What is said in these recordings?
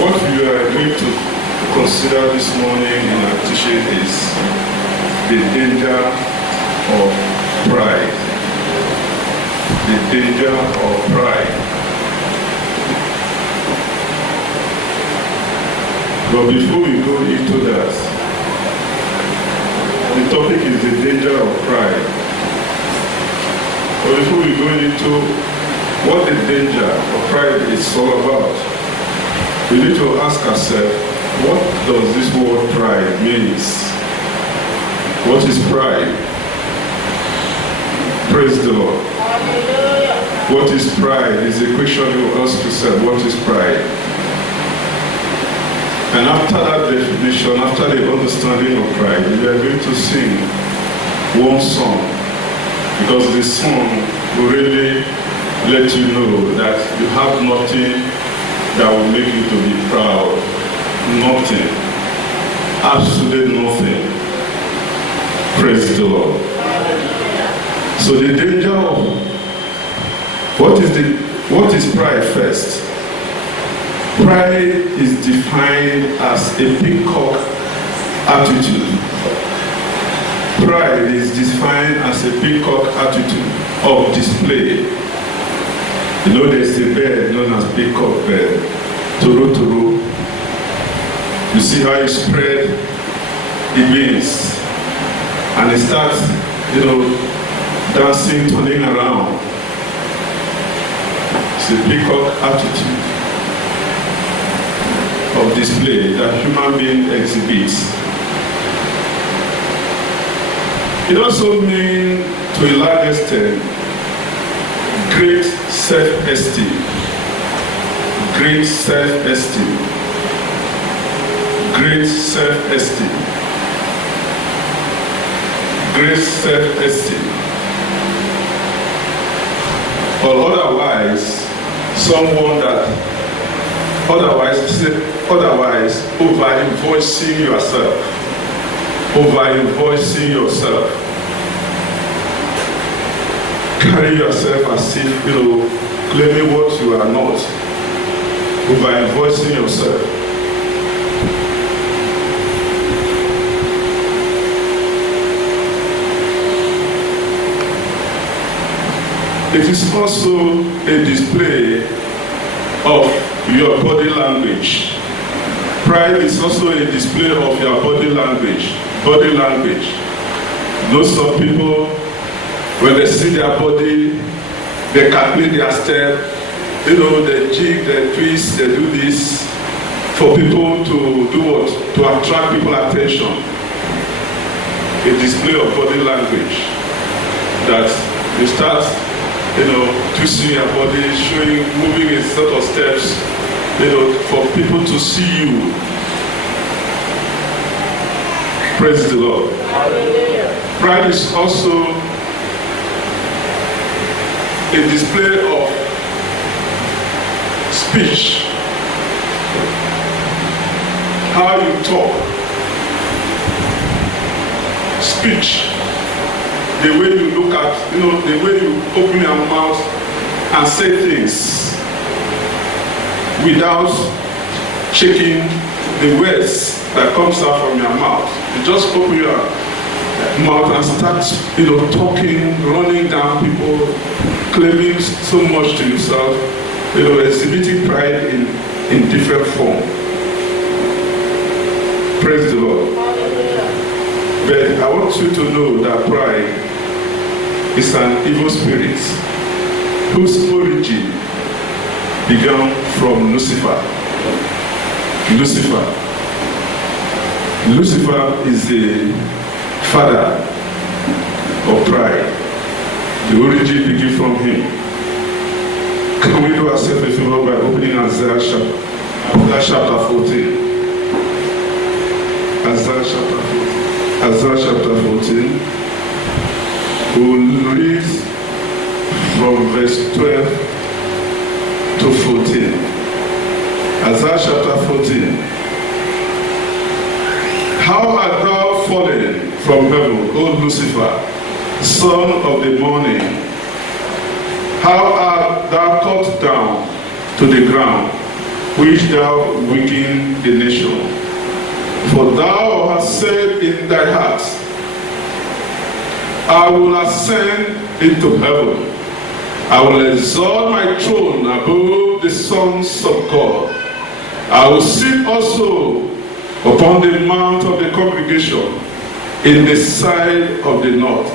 What we are going to consider this morning in our teaching is the danger of pride. The danger of pride. But before we go into that, the topic is the danger of pride. But before we go into what the danger of pride is all about, we need to ask ourselves, what does this word pride mean? What is pride? Praise the Lord. Hallelujah. What is pride? Is a question you ask yourself, what is pride? And after that definition, after the understanding of pride, we are going to sing one song. Because the song will really let you know that you have nothing that will make you to be proud. Nothing. Absolutely nothing. Praise the Lord. So the danger of what is pride first? Pride is defined as a peacock attitude. Pride is defined as a peacock attitude of display. You know, there's a bird known as peacock bird, toro toro. You see how he spread the wings and he starts, dancing, turning around. It's a peacock attitude of display that human being exhibits. It also means, to a large extent, great self-esteem. Great self-esteem. Great self-esteem. Great self-esteem. Or otherwise, someone that otherwise over-invoicing yourself. Over-invoicing yourself. Carry yourself as if, claiming what you are not. Over-invoicing yourself. It is also a display of your body language. Pride is also a display of your body language. Body language. Some people, when they see their body, they calculate their step, they jig, they twist, they do this for people to do what? To attract people's attention. A display of body language that you start twisting your body, moving a set of steps, for people to see you. Praise the Lord. Hallelujah. Pride is also a display of speech. How you talk. Speech. The way you look at, the way you open your mouth and say things without checking the words that comes out from your mouth. You just open your mouth and start, talking, running down people, claiming so much to yourself, exhibiting pride in different form. Praise the Lord. But I want you to know that pride is an evil spirit whose origin began from Lucifer. Lucifer is the father of pride. The origin began from him. Can we do ourselves a favor by opening Isaiah chapter 14? Isaiah chapter 14. We will read from verse 12 to 14. Isaiah chapter 14. How art thou fallen from heaven, O Lucifer, son of the morning? How art thou cut down to the ground, which thou weaken the nation. For thou hast said in thy heart, I will ascend into heaven. I will exalt my throne above the sons of God. I will sit also upon the mount of the congregation in the side of the north.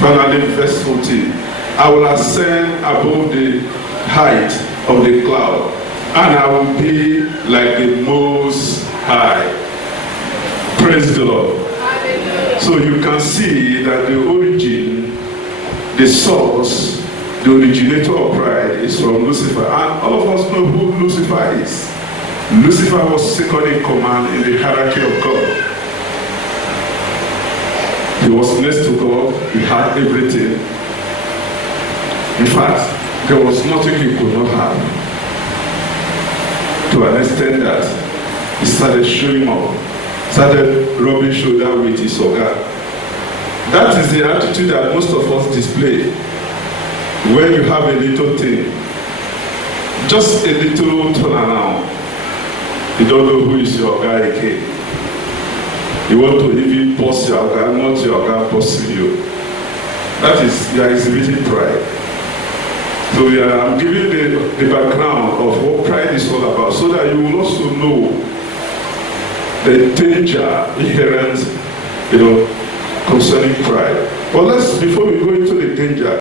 Finally, verse 14. I will ascend above the height of the cloud, and I will be like the Most High. Praise the Lord. Hallelujah. So you can see that the origin, the source, the originator of pride is from Lucifer. And all of us know who Lucifer is. Lucifer was second in command in the hierarchy of God. He was next to God. He had everything. In fact, there was nothing he could not have. To an extent that he started showing off, started rubbing shoulder with his organ. That is the attitude that most of us display when you have a little thing, just a little turnaround. You don't know who is your guy again. You want to even post your guy, not your guy posting you. That is, you are exhibiting pride. So I'm giving the background of what pride is all about, so that you will also know the danger inherent, concerning pride. But before we go into the danger,